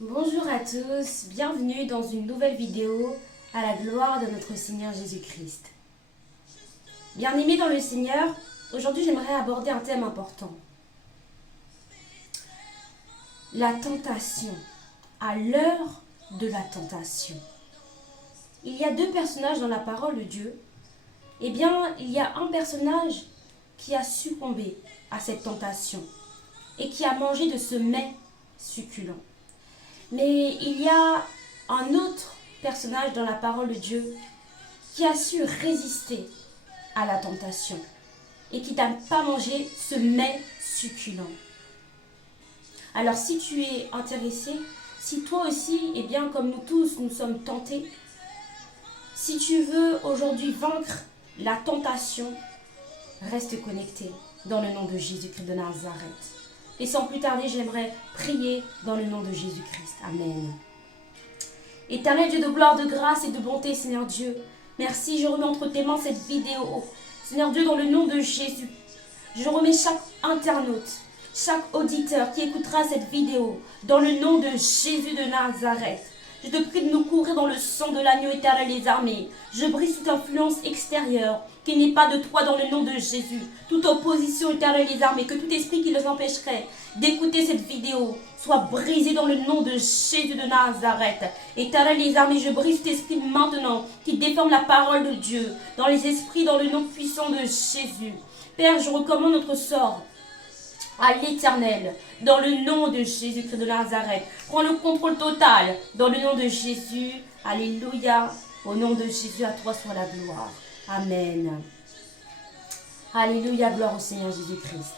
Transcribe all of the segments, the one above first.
Bonjour à tous, bienvenue dans une nouvelle vidéo à la gloire de notre Seigneur Jésus-Christ. Bien-aimés dans le Seigneur, aujourd'hui j'aimerais aborder un thème important. La tentation, à l'heure de la tentation. Il y a deux personnages dans la parole de Dieu. Eh bien, il y a un personnage qui a succombé à cette tentation et qui a mangé de ce mets succulent. Mais il y a un autre personnage dans la parole de Dieu qui a su résister à la tentation et qui n'a pas mangé ce mets succulent. Alors si tu es intéressé, si toi aussi, eh bien comme nous tous, nous sommes tentés, si tu veux aujourd'hui vaincre la tentation, reste connecté dans le nom de Jésus-Christ de Nazareth. Et sans plus tarder, j'aimerais prier dans le nom de Jésus-Christ. Amen. Éternel Dieu de gloire, de grâce et de bonté, Seigneur Dieu, merci, je remets entre tes mains cette vidéo. Seigneur Dieu, dans le nom de Jésus, je remets chaque internaute, chaque auditeur qui écoutera cette vidéo, dans le nom de Jésus de Nazareth. Je te prie de nous couvrir dans le sang de l'agneau éternel des armées. Je brise toute influence extérieure qui n'est pas de toi dans le nom de Jésus. Toute opposition éternelle des armées, que tout esprit qui les empêcherait d'écouter cette vidéo soit brisé dans le nom de Jésus de Nazareth. Éternel des armées, je brise tout esprit maintenant qui déforme la parole de Dieu dans les esprits, dans le nom puissant de Jésus. Père, je recommande notre sort à l'Éternel, dans le nom de Jésus-Christ de Nazareth. Prends le contrôle total, dans le nom de Jésus. Alléluia. Au nom de Jésus, à toi soit la gloire. Amen. Alléluia, gloire au Seigneur Jésus-Christ.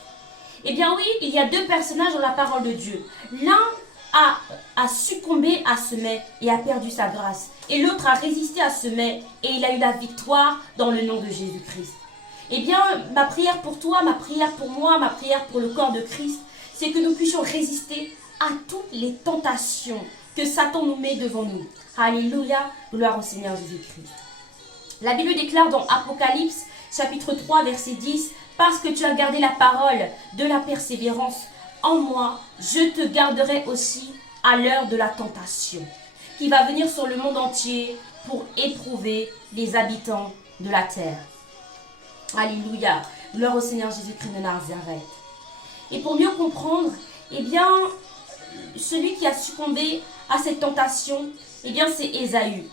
Eh bien oui, il y a deux personnages dans la parole de Dieu. L'un a succombé à ce mets et a perdu sa grâce. Et l'autre a résisté à ce mets et il a eu la victoire dans le nom de Jésus-Christ. Eh bien, ma prière pour toi, ma prière pour moi, ma prière pour le corps de Christ, c'est que nous puissions résister à toutes les tentations que Satan nous met devant nous. Alléluia, gloire au Seigneur Jésus-Christ. La Bible déclare dans Apocalypse, chapitre 3, verset 10, « Parce que tu as gardé la parole de la persévérance en moi, je te garderai aussi à l'heure de la tentation, qui va venir sur le monde entier pour éprouver les habitants de la terre. » Alléluia, gloire au Seigneur Jésus-Christ de Nazareth. Et pour mieux comprendre, eh bien, celui qui a succombé à cette tentation, eh bien, c'est Ésaü.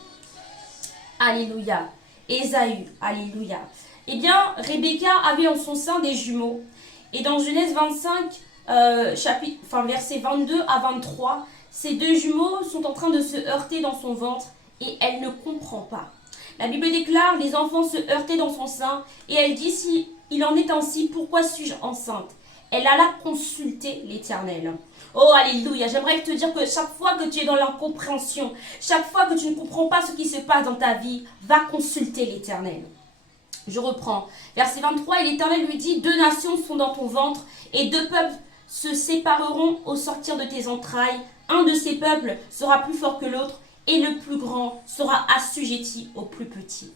Alléluia, Ésaü, alléluia. Eh bien, Rebecca avait en son sein des jumeaux. Et dans Genèse 25, versets 22 à 23, ces deux jumeaux sont en train de se heurter dans son ventre et elle ne comprend pas. La Bible déclare, les enfants se heurtaient dans son sein, et elle dit, si il en est ainsi, pourquoi suis-je enceinte? Elle alla consulter l'Éternel. Oh, alléluia, j'aimerais te dire que chaque fois que tu es dans l'incompréhension, chaque fois que tu ne comprends pas ce qui se passe dans ta vie, va consulter l'Éternel. Je reprends, verset 23, et l'Éternel lui dit, deux nations sont dans ton ventre, et deux peuples se sépareront au sortir de tes entrailles. Un de ces peuples sera plus fort que l'autre, et le plus grand sera assujetti au plus petit.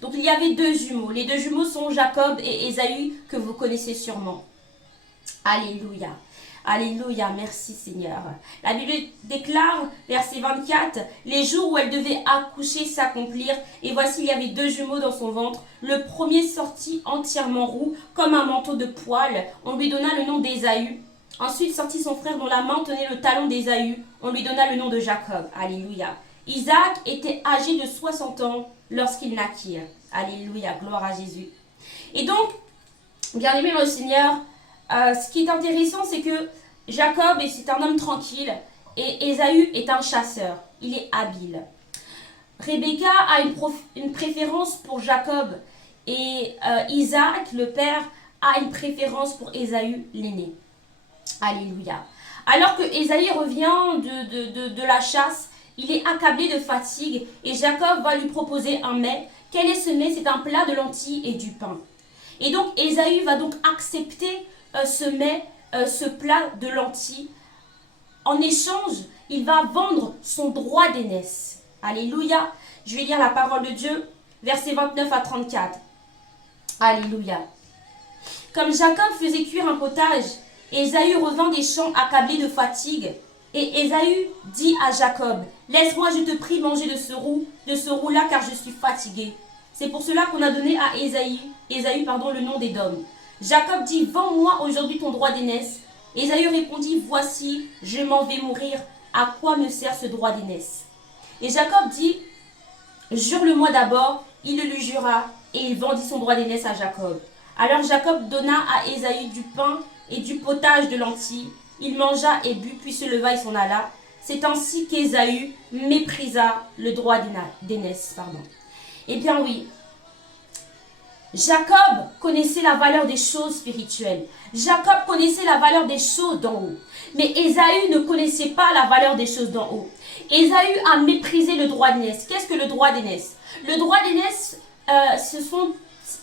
Donc il y avait deux jumeaux. Les deux jumeaux sont Jacob et Ésaü, que vous connaissez sûrement. Alléluia. Alléluia, merci Seigneur. La Bible déclare, verset 24, « Les jours où elle devait accoucher s'accomplirent, et voici il y avait deux jumeaux dans son ventre. Le premier sortit entièrement roux, comme un manteau de poil. On lui donna le nom d'Ésaü. Ensuite sortit son frère dont la main tenait le talon d'Ésaü. On lui donna le nom de Jacob. » Alléluia. Isaac était âgé de 60 ans lorsqu'il naquit. Alléluia, gloire à Jésus. Et donc, bien aimé le Seigneur, ce qui est intéressant, c'est que Jacob, c'est un homme tranquille et Ésaü est un chasseur. Il est habile. Rebecca a une préférence pour Jacob et Isaac, le père, a une préférence pour Ésaü, l'aîné. Alléluia. Alors que Ésaü revient de la chasse, il est accablé de fatigue et Jacob va lui proposer un mets. Quel est ce mets? C'est un plat de lentilles et du pain. Et donc Ésaü va donc accepter ce mets, ce plat de lentilles. En échange, il va vendre son droit d'aînesse. Alléluia. Je vais lire la parole de Dieu, versets 29 à 34. Alléluia. Comme Jacob faisait cuire un potage, Ésaü revint des champs accablé de fatigue. Et Ésaü dit à Jacob, laisse-moi, je te prie, manger de ce roux-là, car je suis fatigué. C'est pour cela qu'on a donné à Ésaü, le nom d'Édom. Jacob dit, vends-moi aujourd'hui ton droit d'aînesse. Ésaü répondit, voici, je m'en vais mourir. À quoi me sert ce droit d'aînesse? Et Jacob dit, jure-le-moi d'abord. Il le lui jura, et il vendit son droit d'aînesse à Jacob. Alors Jacob donna à Ésaü du pain et du potage de lentilles. Il mangea et but, puis se leva et s'en alla. C'est ainsi qu'Ésaü méprisa le droit d'aînesse. Eh bien oui, Jacob connaissait la valeur des choses spirituelles. Jacob connaissait la valeur des choses d'en haut. Mais Ésaü ne connaissait pas la valeur des choses d'en haut. Ésaü a méprisé le droit d'aînesse. Qu'est-ce que le droit d'aînesse? Le droit d'aînesse,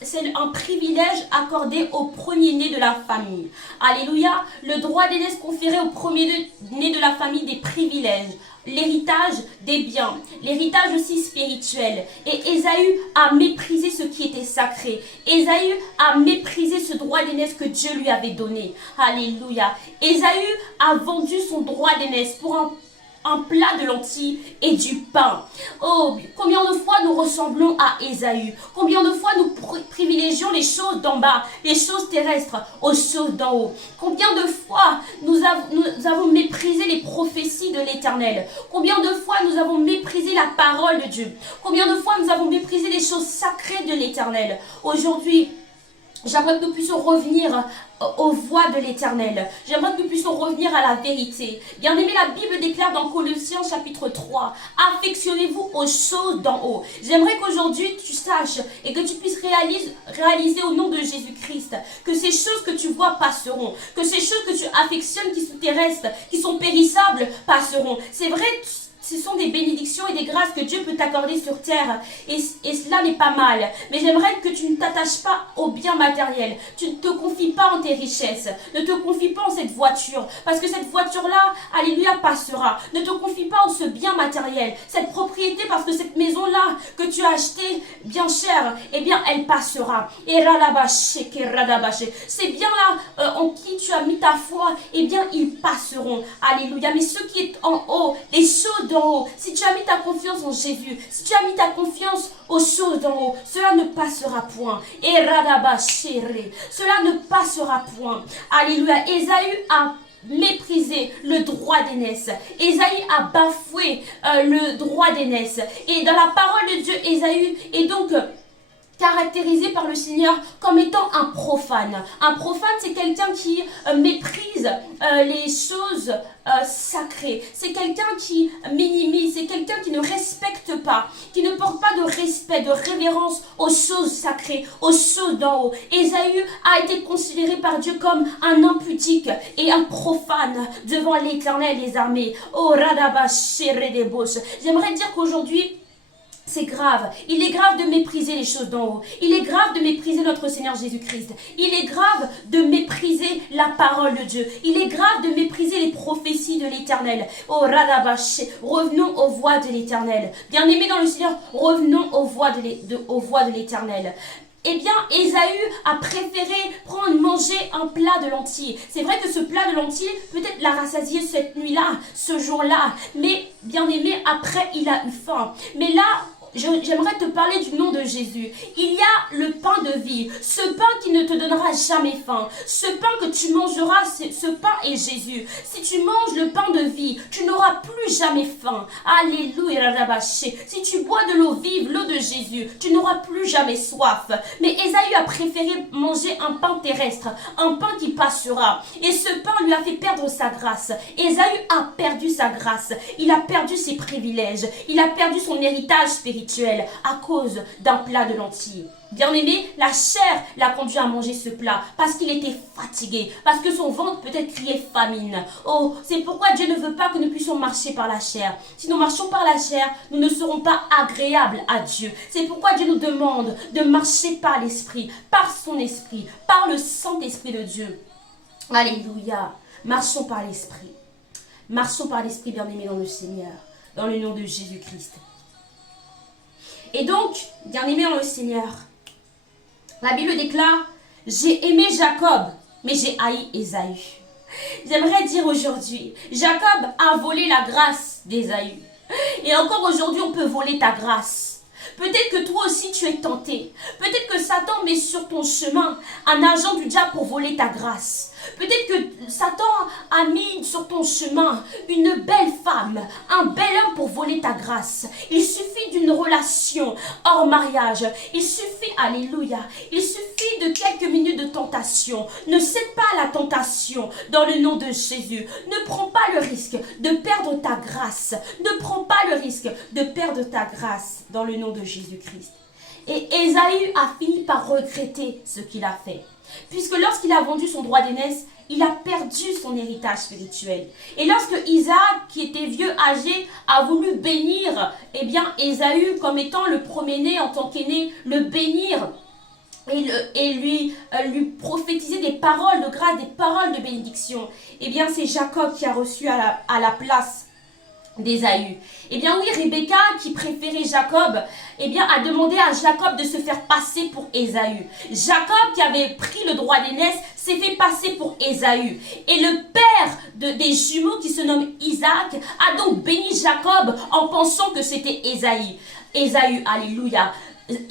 c'est un privilège accordé au premier-né de la famille. Alléluia. Le droit d'aînesse conféré au premier-né de la famille des privilèges, l'héritage des biens, l'héritage aussi spirituel. Et Ésaü a méprisé ce qui était sacré. Ésaü a méprisé ce droit d'aînesse que Dieu lui avait donné. Alléluia. Ésaü a vendu son droit d'aînesse pour un plat de lentilles et du pain. Oh, combien de fois nous ressemblons à Ésaü? Combien de fois nous privilégions les choses d'en bas, les choses terrestres, aux choses d'en haut? Combien de fois nous avons méprisé les prophéties de l'Éternel? Combien de fois nous avons méprisé la parole de Dieu? Combien de fois nous avons méprisé les choses sacrées de l'Éternel? Aujourd'hui, j'aimerais que nous puissions revenir aux voies de l'Éternel. J'aimerais que nous puissions revenir à la vérité. Bien aimé, la Bible déclare dans Colossiens chapitre 3, affectionnez-vous aux choses d'en haut. J'aimerais qu'aujourd'hui tu saches et que tu puisses réaliser au nom de Jésus-Christ que ces choses que tu vois passeront, que ces choses que tu affectionnes qui sont terrestres, qui sont périssables, passeront. C'est vrai, ce sont des bénédictions et des grâces que Dieu peut t'accorder sur terre. Et cela n'est pas mal. Mais j'aimerais que tu ne t'attaches pas aux biens matériels. Tu ne te confies pas en tes richesses. Ne te confie pas en cette voiture. Parce que cette voiture-là, alléluia, passera. Ne te confie pas en ce bien matériel. Cette propriété, parce que cette maison-là que tu as achetée bien chère, eh bien, elle passera. Et ces biens-là en qui tu as mis ta foi, eh bien, ils passeront. Alléluia. Mais ce qui est en haut, les choses d'en haut, si tu as mis ta confiance en Jésus, si tu as mis ta confiance aux choses d'en haut, cela ne passera point. Et cela ne passera point. Alléluia. Ésaü a méprisé le droit d'aînesse. Ésaü a bafoué le droit d'aînesse. Et dans la parole de Dieu, Ésaü est donc caractérisé par le Seigneur comme étant un profane. Un profane, c'est quelqu'un qui méprise les choses sacrées. C'est quelqu'un qui minimise, c'est quelqu'un qui ne respecte pas, qui ne porte pas de respect, de révérence aux choses sacrées, aux choses d'en haut. Ésaü a été considéré par Dieu comme un impudique et un profane devant l'Éternel des armées. Oh, j'aimerais dire qu'aujourd'hui, c'est grave. Il est grave de mépriser les choses d'en haut. Il est grave de mépriser notre Seigneur Jésus-Christ. Il est grave de mépriser la parole de Dieu. Il est grave de mépriser les prophéties de l'Éternel. Oh, Radabaché, revenons aux voies de l'Éternel. Bien-aimés dans le Seigneur, revenons aux voies de l'Éternel. Eh bien, Ésaü a préféré manger un plat de lentilles. C'est vrai que ce plat de lentilles, peut-être l'a rassasié cette nuit-là, ce jour-là. Mais, bien aimé, après, il a eu faim. Mais là, j'aimerais te parler du nom de Jésus. Il y a le pain de vie, ce pain qui ne te donnera jamais faim. Ce pain que tu mangeras, ce pain est Jésus. Si tu manges le pain de vie, tu n'auras plus jamais faim. Alléluia. Si tu bois de l'eau vive, l'eau de Jésus, tu n'auras plus jamais soif. Mais Ésaü a préféré manger un pain terrestre, un pain qui passera. Et ce pain lui a fait perdre sa grâce. Ésaü a perdu sa grâce. Il a perdu ses privilèges. Il a perdu son héritage spirituel à cause d'un plat de lentilles. Bien-aimé, la chair l'a conduit à manger ce plat parce qu'il était fatigué, parce que son ventre peut-être criait famine. Oh, c'est pourquoi Dieu ne veut pas que nous puissions marcher par la chair. Si nous marchons par la chair, nous ne serons pas agréables à Dieu. C'est pourquoi Dieu nous demande de marcher par l'Esprit, par son Esprit, par le Saint-Esprit de Dieu. Alléluia. Marchons par l'Esprit. Marchons par l'Esprit, bien-aimé dans le Seigneur, dans le nom de Jésus-Christ. Et donc, bien-aimé dans le Seigneur, la Bible déclare, j'ai aimé Jacob, mais j'ai haï Ésaü. J'aimerais dire aujourd'hui, Jacob a volé la grâce d'Ésaü. Et encore aujourd'hui, on peut voler ta grâce. Peut-être que toi aussi tu es tenté. Peut-être que Satan met sur ton chemin un agent du diable pour voler ta grâce. Peut-être que Satan a mis sur ton chemin une belle femme, un bel homme pour voler ta grâce. Il suffit d'une relation hors mariage. Il suffit, alléluia, il suffit de quelques minutes de tentation. Ne cède pas à la tentation dans le nom de Jésus. Ne prends pas le risque de perdre ta grâce. Ne prends pas le risque de perdre ta grâce dans le nom de Jésus-Christ. Et Ésaü a fini par regretter ce qu'il a fait. Puisque lorsqu'il a vendu son droit d'aînesse, il a perdu son héritage spirituel. Et lorsque Isaac, qui était vieux, âgé, a voulu bénir, eh bien, Ésaü, comme étant le premier-né en tant qu'aîné, le bénir et lui prophétiser des paroles de grâce, des paroles de bénédiction, eh bien, c'est Jacob qui a reçu à la place d'Ésaü. Eh bien oui, Rebecca, qui préférait Jacob, eh bien a demandé à Jacob de se faire passer pour Ésaü. Jacob, qui avait pris le droit d'aînesse, s'est fait passer pour Ésaü. Et le père des jumeaux, qui se nomme Isaac, a donc béni Jacob en pensant que c'était Ésaü, alléluia.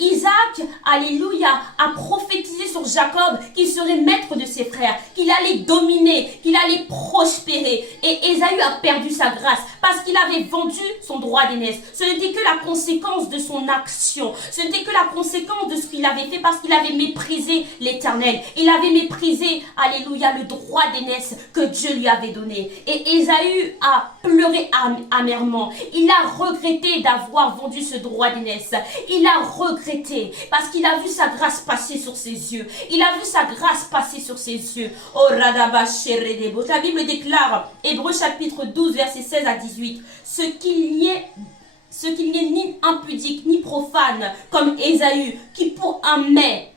Isaac, alléluia, a prophétisé sur Jacob qu'il serait maître de ses frères, qu'il allait dominer, qu'il allait prospérer. Et Ésaü a perdu sa grâce parce qu'il avait vendu son droit d'aînesse. Ce n'était que la conséquence de son action. Ce n'était que la conséquence de ce qu'il avait fait parce qu'il avait méprisé l'Éternel. Il avait méprisé, alléluia, le droit d'aînesse que Dieu lui avait donné. Et Ésaü a pleuré amèrement. Il a regretté d'avoir vendu ce droit d'aînesse. Il a regretté parce qu'il a vu sa grâce passer sur ses yeux. Il a vu sa grâce passer sur ses yeux. Oh, Radabasheredebo. La Bible déclare, Hébreux chapitre 12, versets 16 à 18, ce qu'il n'y ait ni impudique ni profane comme Ésaü, qui pour un mets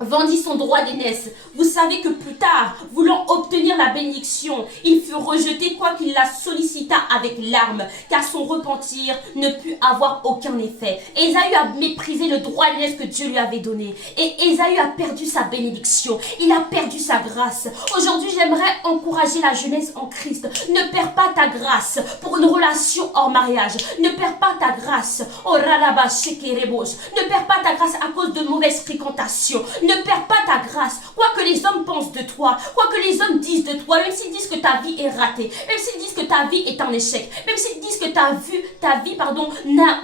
vendit son droit d'aînesse. Vous savez que plus tard, voulant obtenir la bénédiction, il fut rejeté quoiqu'il la sollicita avec larmes, car son repentir ne put avoir aucun effet. Ésaü a méprisé le droit d'aînesse que Dieu lui avait donné. Et Ésaü a perdu sa bénédiction. Il a perdu sa grâce. Aujourd'hui, j'aimerais encourager la jeunesse en Christ. Ne perds pas ta grâce pour une relation hors mariage. Ne perds pas ta grâce. Oh, ne perds pas ta grâce à cause de mauvaises fréquentations. Ne perds pas ta grâce, quoi que les hommes pensent de toi, quoi que les hommes disent de toi, même s'ils disent que ta vie est ratée, même s'ils disent que ta vie est un échec, même s'ils disent que ta vie,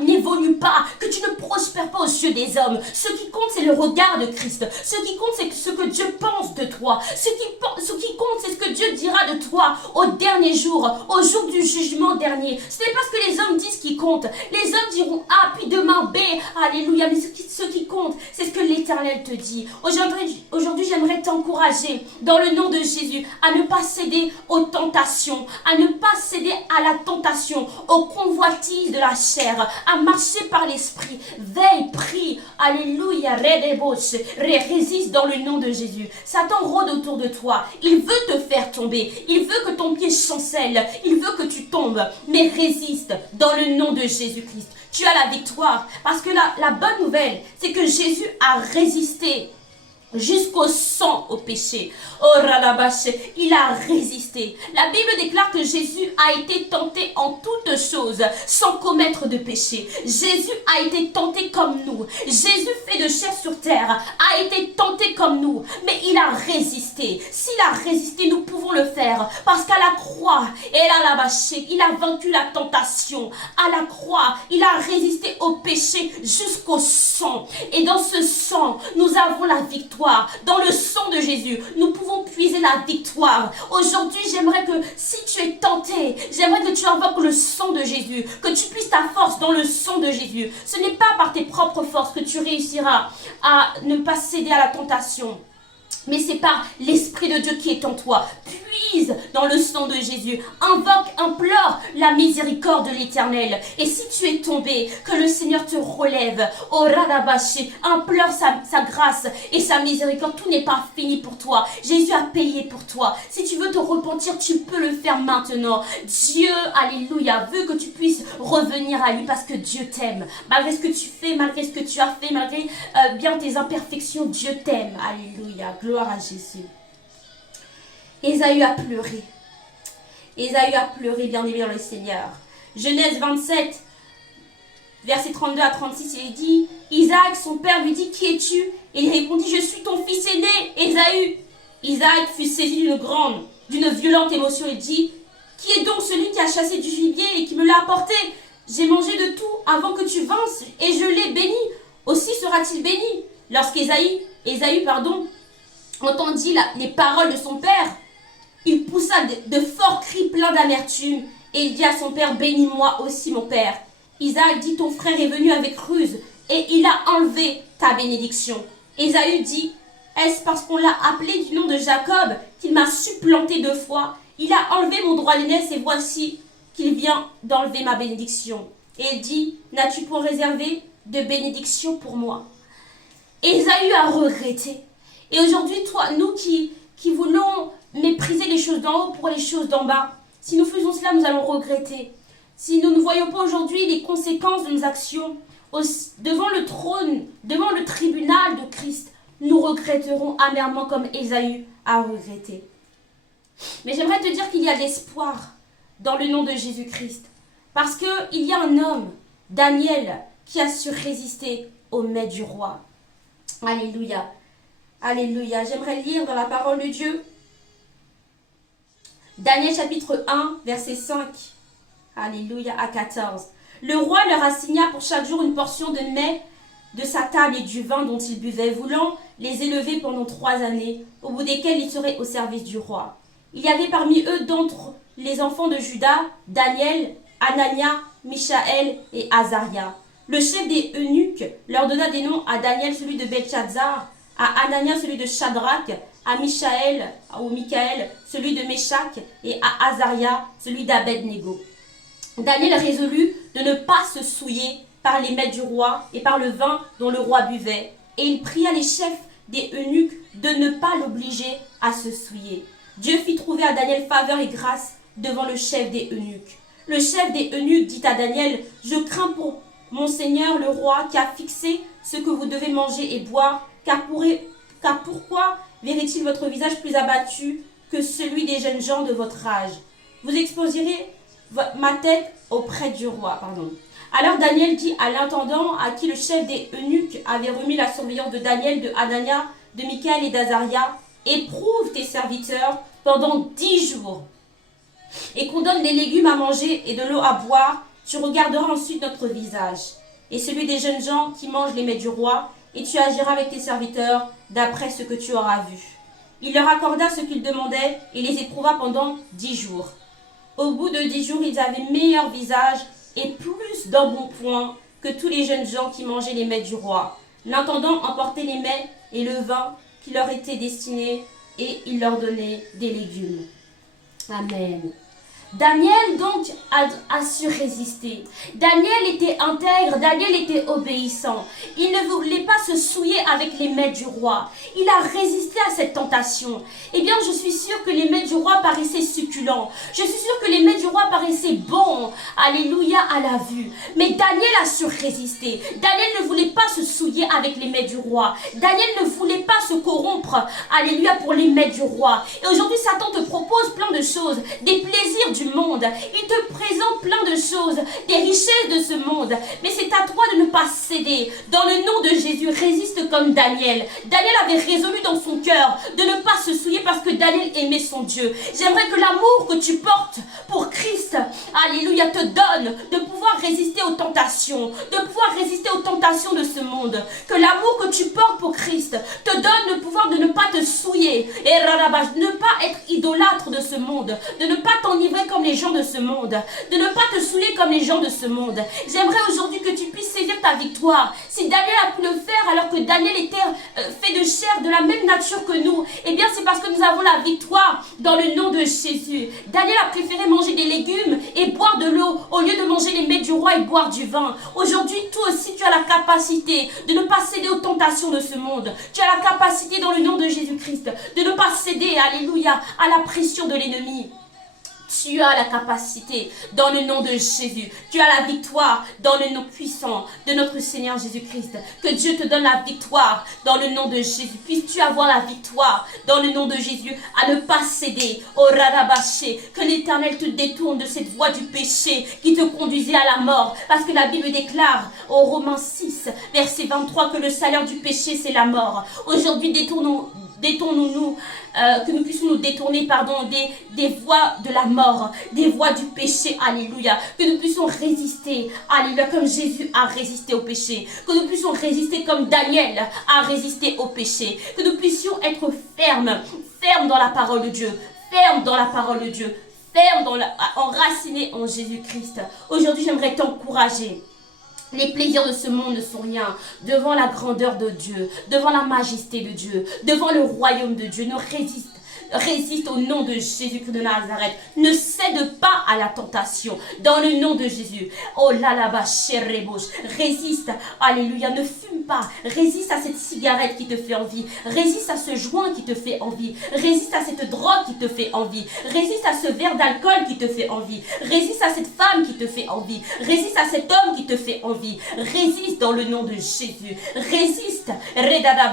n'évolue pas, que tu ne prospères pas aux yeux des hommes. Ce qui compte, c'est le regard de Christ. Ce qui compte, c'est ce que Dieu pense de toi. Ce qui compte, c'est ce que Dieu dira de toi au dernier jour, au jour du jugement dernier. Ce n'est pas ce que les hommes disent qui compte. Les hommes diront A, puis demain B, alléluia, mais ce qui compte, c'est ce que l'Éternel te dit. Aujourd'hui, j'aimerais t'encourager dans le nom de Jésus à ne pas céder aux tentations, à ne pas céder à la tentation, aux convoitises de la chair, à marcher par l'esprit. Veille, prie, alléluia, résiste dans le nom de Jésus. Satan rôde autour de toi. Il veut te faire tomber. Il veut que ton pied chancelle. Il veut que tu tombes. Mais résiste dans le nom de Jésus-Christ. Tu as la victoire. Parce que la bonne nouvelle, c'est que Jésus a résisté jusqu'au sang au péché. Oh Ralabash, il a résisté. La Bible déclare que Jésus a été tenté en toutes choses sans commettre de péché. Jésus a été tenté comme nous. Jésus fait de chair sur terre a été tenté comme nous, mais il a résisté. S'il a résisté, nous pouvons le faire parce qu'à la croix, il a vaincu la tentation. À la croix, il a résisté au péché jusqu'au sang. Et dans ce sang, nous avons la victoire. Dans le sang de Jésus, nous pouvons puiser la victoire. Aujourd'hui, j'aimerais que si tu es tenté, j'aimerais que tu invoques le sang de Jésus, que tu puisses ta force dans le sang de Jésus. Ce n'est pas par tes propres forces que tu réussiras à ne pas céder à la tentation, mais c'est par l'Esprit de Dieu qui est en toi. Puise dans le sang de Jésus. Invoque, implore la miséricorde de l'Éternel. Et si tu es tombé, que le Seigneur te relève. Oh Radabashi, implore sa grâce et sa miséricorde. Tout n'est pas fini pour toi. Jésus a payé pour toi. Si tu veux te repentir, tu peux le faire maintenant. Dieu, alléluia, veut que tu puisses revenir à lui parce que Dieu t'aime. Malgré ce que tu fais, malgré ce que tu as fait, malgré bien tes imperfections, Dieu t'aime. Alléluia, gloire à Jésus. Ésaü a pleuré. Ésaü a pleuré, bien aimé dans le Seigneur. Genèse 27, versets 32 à 36, il est dit, Isaac, son père, lui dit, qui es-tu? Et il répondit, je suis ton fils aîné, Ésaü. Isaac fut saisi d'une violente émotion et dit, qui est donc celui qui a chassé du gibier et qui me l'a apporté? J'ai mangé de tout avant que tu vinsses et je l'ai béni. Aussi sera-t-il béni. Lorsqu'Ésaü entendit les paroles de son père, il poussa de forts cris pleins d'amertume et il dit à son père, bénis-moi aussi mon père. Isaac dit, ton frère est venu avec ruse et il a enlevé ta bénédiction. Ésaü dit, est-ce parce qu'on l'a appelé du nom de Jacob qu'il m'a supplanté 2 fois? Il a enlevé mon droit d'aînesse et voici qu'il vient d'enlever ma bénédiction. Et il dit, n'as-tu point réservé de bénédiction pour moi? Ésaü a regretté. Et aujourd'hui, nous qui voulons mépriser les choses d'en haut pour les choses d'en bas, si nous faisons cela, nous allons regretter. Si nous ne voyons pas aujourd'hui les conséquences de nos actions devant le trône, devant le tribunal de Christ, nous regretterons amèrement comme Ésaü a regretté. Mais j'aimerais te dire qu'il y a de l'espoir dans le nom de Jésus-Christ. Parce qu'il y a un homme, Daniel, qui a su résister au mets du roi. Alléluia. Alléluia. J'aimerais lire dans la parole de Dieu. Daniel chapitre 1, verset 5. Alléluia, à 14. Le roi leur assigna pour chaque jour une portion de mets de sa table et du vin dont ils buvaient, voulant les élever pendant 3 années, au bout desquelles ils seraient au service du roi. Il y avait parmi eux d'entre les enfants de Juda, Daniel, Anania, Michaël et Azaria. Le chef des eunuques leur donna des noms: à Daniel celui de Belchazzar, à Anania celui de Shadrach, à Michaël celui de Meshach et à Azaria celui d'Abed-Nego. Daniel résolut de ne pas se souiller par les mets du roi et par le vin dont le roi buvait, et il pria les chefs des eunuques de ne pas l'obliger à se souiller. Dieu fit trouver à Daniel faveur et grâce devant le chef des eunuques. Le chef des eunuques dit à Daniel: je crains pour mon seigneur le roi qui a fixé ce que vous devez manger et boire, car pourquoi verrait-il votre visage plus abattu que celui des jeunes gens de votre âge? Vous exposerez ma tête auprès du roi. Alors Daniel dit à l'intendant à qui le chef des eunuques avait remis la surveillance de Daniel, de Anania, de Michaël et d'Azaria: éprouve tes serviteurs pendant 10 jours et qu'on donne des légumes à manger et de l'eau à boire. Tu regarderas ensuite notre visage et celui des jeunes gens qui mangent les mets du roi, et tu agiras avec tes serviteurs d'après ce que tu auras vu. Il leur accorda ce qu'ils demandaient et les éprouva pendant 10 jours. Au bout de 10 jours, ils avaient meilleur visage et plus d'embonpoint que tous les jeunes gens qui mangeaient les mets du roi. L'intendant emportait les mets et le vin qui leur étaient destinés, et il leur donnait des légumes. Amen. Daniel donc a su résister. Daniel était intègre, Daniel était obéissant. Il ne voulait pas se souiller avec les mets du roi. Il a résisté à cette tentation. Eh bien, je suis sûre que les mets du roi paraissaient succulents. Je suis sûre que les mets du roi paraissaient bons. Alléluia, à la vue. Mais Daniel a su résister. Daniel ne voulait pas se souiller avec les mets du roi. Daniel ne voulait pas se corrompre. Alléluia, pour les mets du roi. Et aujourd'hui, Satan te propose plein de choses, des plaisirs du monde. Il te présente plein de choses, des richesses de ce monde. Mais c'est à toi de ne pas céder. Dans le nom de Jésus, résiste comme Daniel. Daniel avait résolu dans son cœur de ne pas se souiller parce que Daniel aimait son Dieu. J'aimerais que l'amour que tu portes pour Christ, alléluia, te donne de pouvoir résister aux tentations, de pouvoir résister aux tentations de ce monde. Que l'amour que tu portes pour Christ te donne le pouvoir de ne pas te souiller et de ne pas être idolâtre de ce monde, de ne pas t'enivrer comme les gens de ce monde, de ne pas te souiller comme les gens de ce monde. J'aimerais aujourd'hui que tu puisses saisir ta victoire. Si Daniel a pu le faire alors que Daniel était fait de chair, de la même nature que nous, eh bien c'est parce que nous avons la victoire dans le nom de Jésus. Daniel a préféré manger des légumes et boire de l'eau au lieu de manger les mets du roi et boire du vin. Aujourd'hui, toi aussi, tu as la capacité de ne pas céder aux tentations de ce monde. Tu as la capacité dans le nom de Jésus-Christ de ne pas céder, alléluia, à la pression de l'ennemi. Tu as la capacité dans le nom de Jésus. Tu as la victoire dans le nom puissant de notre Seigneur Jésus-Christ. Que Dieu te donne la victoire dans le nom de Jésus. Puisses-tu avoir la victoire dans le nom de Jésus à ne pas céder au radabaché. Que l'Éternel te détourne de cette voie du péché qui te conduisait à la mort. Parce que la Bible déclare au Romains 6, verset 23, que le salaire du péché, c'est la mort. Aujourd'hui, détournons-nous, que nous puissions nous détourner, des voies de la mort, des voies du péché, alléluia. Que nous puissions résister, alléluia, comme Jésus a résisté au péché. Que nous puissions résister comme Daniel a résisté au péché. Que nous puissions être fermes dans la parole de Dieu, fermes dans la parole de Dieu, fermes enracinés en Jésus-Christ. Aujourd'hui, j'aimerais t'encourager. Les plaisirs de ce monde ne sont rien devant la grandeur de Dieu, devant la majesté de Dieu, devant le royaume de Dieu. Ne résiste au nom de Jésus-Christ de Nazareth. Ne cède pas à la tentation dans le nom de Jésus. Oh là là-bas, résiste, alléluia, ne fume pas. Résiste à cette cigarette qui te fait envie. Résiste à ce joint qui te fait envie. Résiste à cette drogue qui te fait envie. Résiste à ce verre d'alcool qui te fait envie. Résiste à cette femme qui te fait envie. Résiste à cet homme qui te fait envie. Résiste dans le nom de Jésus. Résiste. Résiste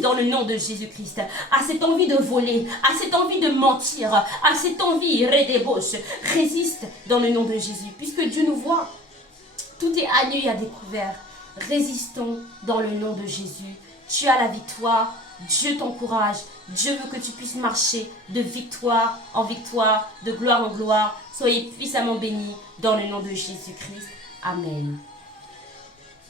dans le nom de Jésus-Christ. À cette envie de voler, à cette envie de mentir, à cette envie résiste dans le nom de Jésus. Puisque Dieu nous voit, tout est à nu et à découvert. Résistons dans le nom de Jésus. Tu as la victoire. Dieu t'encourage. Dieu veut que tu puisses marcher de victoire en victoire, de gloire en gloire. Soyez puissamment bénis dans le nom de Jésus-Christ. Amen.